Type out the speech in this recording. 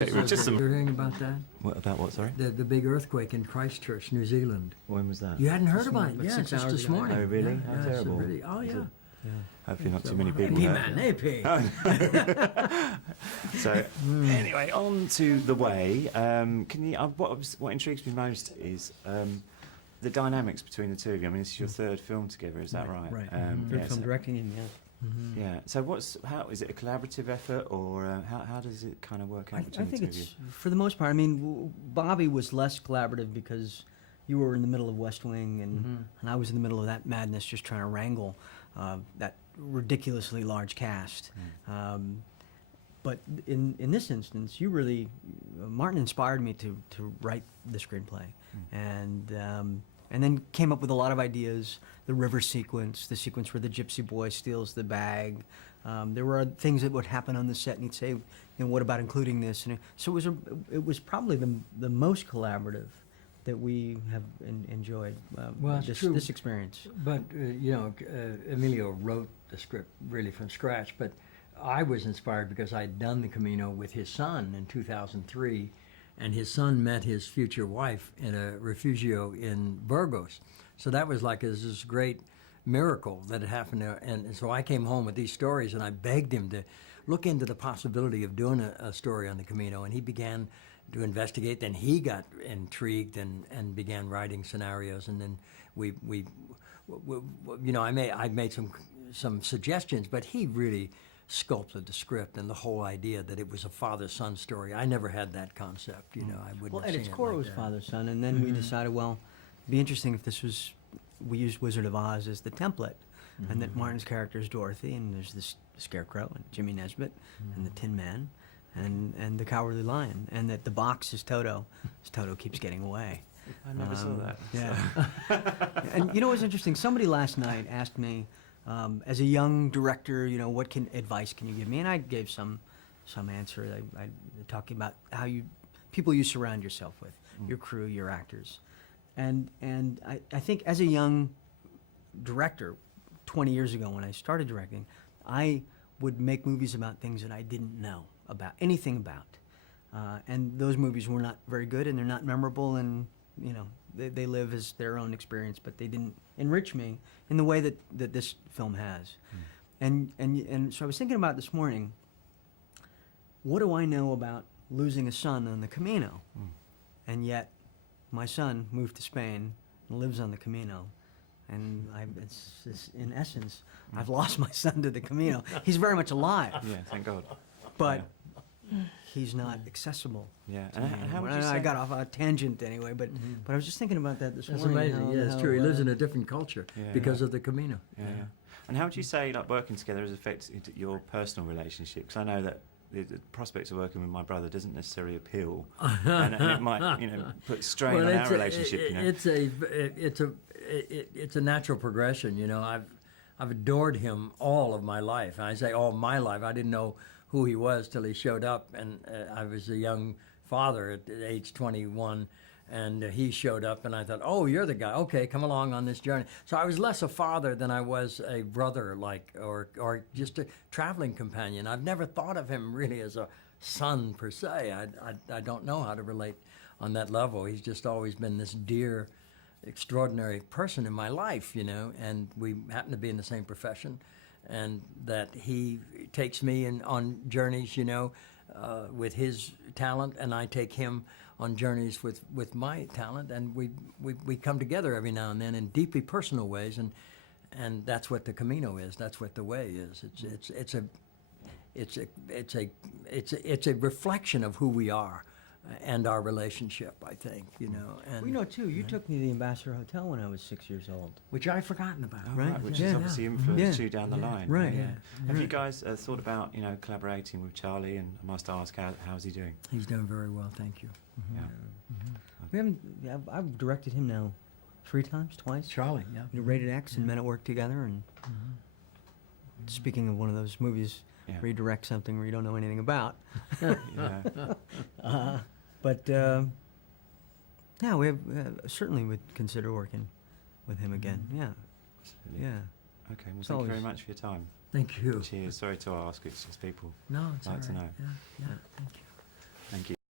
Just some. You're hearing about that? What, about what? Sorry. The big earthquake in Christchurch, New Zealand. When was that? You hadn't heard about it? Like Yeah, 6 just hours this ago. morning. Oh, really? Yeah, How yeah, terrible. Really, oh, yeah. Hopefully not too many people. Hey, hurt. man, hey, So anyway, on to the way. Can you? What intrigues me most is the dynamics between the two of you. I mean, this is your third film together, is that right? Right. Yeah, Third film directing him, yeah. Yeah. So how is it a collaborative effort, or how does it kind of work out I between think the two of it's, you? for the most part, I mean, Bobby was less collaborative because you were in the middle of West Wing and I was in the middle of that madness just trying to wrangle that ridiculously large cast. But in this instance, you really, Martin inspired me to write the screenplay. And then came up with a lot of ideas, the river sequence, the sequence where the gypsy boy steals the bag. There were things that would happen on the set, and he'd say, you know, what about including this? And so it was probably the most collaborative that we have enjoyed Well, it's true. this experience. But, you know, Emilio wrote the script really from scratch, but I was inspired because I'd done the Camino with his son in 2003, and his son met his future wife in a refugio in Burgos. So that was like this great miracle that had happened there. And so I came home with these stories, and I begged him to look into the possibility of doing a story on the Camino, and he began to investigate. Then he got intrigued and began writing scenarios, and then we you know, I made some suggestions, but he really sculpted the script and the whole idea that it was a father-son story. I never had that concept, you know. I wouldn't Well, have at seen its it core, like it was that. father-son, and then we decided, well, it'd be interesting if this was, we used Wizard of Oz as the template, and that Martin's character is Dorothy, and there's this Scarecrow, and Jimmy Nesbitt, and the Tin Man, and the Cowardly Lion, and that the box is Toto, as Toto keeps getting away. I never saw that. Yeah. And you know what's interesting? Somebody last night asked me, as a young director, you know, what advice can you give me? And I gave some answer. I talking about how people you surround yourself with, your crew, your actors, and I think as a young director, 20 years ago when I started directing, I would make movies about things that I didn't know anything about, and those movies were not very good and they're not memorable, and you know, they live as their own experience, but they didn't enrich me in the way that this film has. And so I was thinking about this morning, what do I know about losing a son on the Camino? And yet my son moved to Spain and lives on the Camino. And it's in essence, I've lost my son to the Camino. He's very much alive. Yeah, thank God. But he's not accessible. Yeah, to and me how would you anymore. say? I got off a tangent anyway, but I was just thinking about that this That's morning. amazing. how- Yeah, it's how, true. He lives in a different culture Yeah. because of the Camino. Yeah. And how would you say like working together has affected your personal relationship? Because I know that the prospects of working with my brother doesn't necessarily appeal, and it might, you know, put strain on our relationship. You know, It's a natural progression. You know, I've adored him all of my life. And I say all my life. I didn't know who he was till he showed up, and I was a young father at age 21. And he showed up, and I thought, oh, you're the guy. Okay, come along on this journey. So I was less a father than I was a brother, or just a traveling companion. I've never thought of him really as a son per se. I don't know how to relate on that level. He's just always been this dear, extraordinary person in my life, you know. And we happen to be in the same profession, and that he takes me on journeys, you know, with his talent, and I take him on journeys with my talent, and we come together every now and then in deeply personal ways, and that's what the Camino is. That's what the way is. It's a reflection of who we are and our relationship, I think, you know. And Well, you know, too, you took me to the Ambassador Hotel when I was 6 years old. which I'd forgotten about. Oh, Right. which Yeah, has yeah. obviously influenced Yeah. you down the line. Right. Yeah. Yeah. Have you guys thought about, you know, collaborating with Charlie? And I must ask, how's he doing? He's doing very well, thank you. Yeah. We haven't. I've directed him now 3 times, twice. Charlie, yeah. You know, Rated X and Men at Work together. And speaking of one of those movies, Yeah. where you direct something where you don't know anything about. Yeah. But yeah, we have certainly would consider working with him again. Yeah, Absolutely. yeah. Okay. Well, It's thank you very always- much for your time. Thank you. Cheers. Sorry to ask. It's just people No, it's like all to right. know. Yeah, yeah, thank you. Thank you.